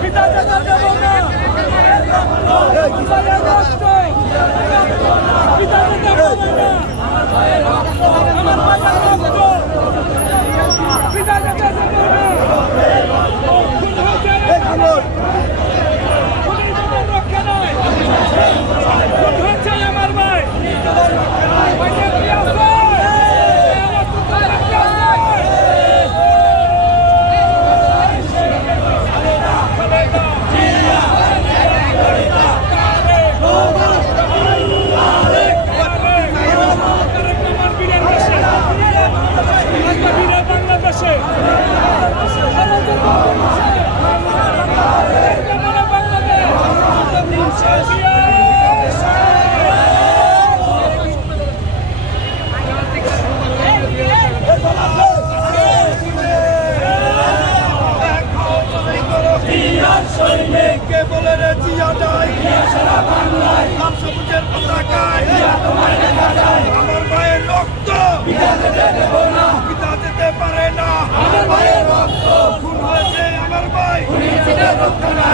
পিতা মাতা বলে রে জিয়াটাই লাল সবুজের পতাকায়। আমার মায়ের রক্ত। পিতা দিতে পারে না। আমার মায়ের রক্ত খুন হয়েছে আমার ভাই। রক্ত না